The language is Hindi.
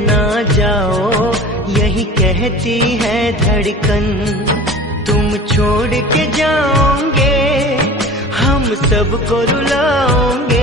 ना जाओ, यही कहती है धड़कन। तुम छोड़ के जाओगे, हम सबको रुलाओगे।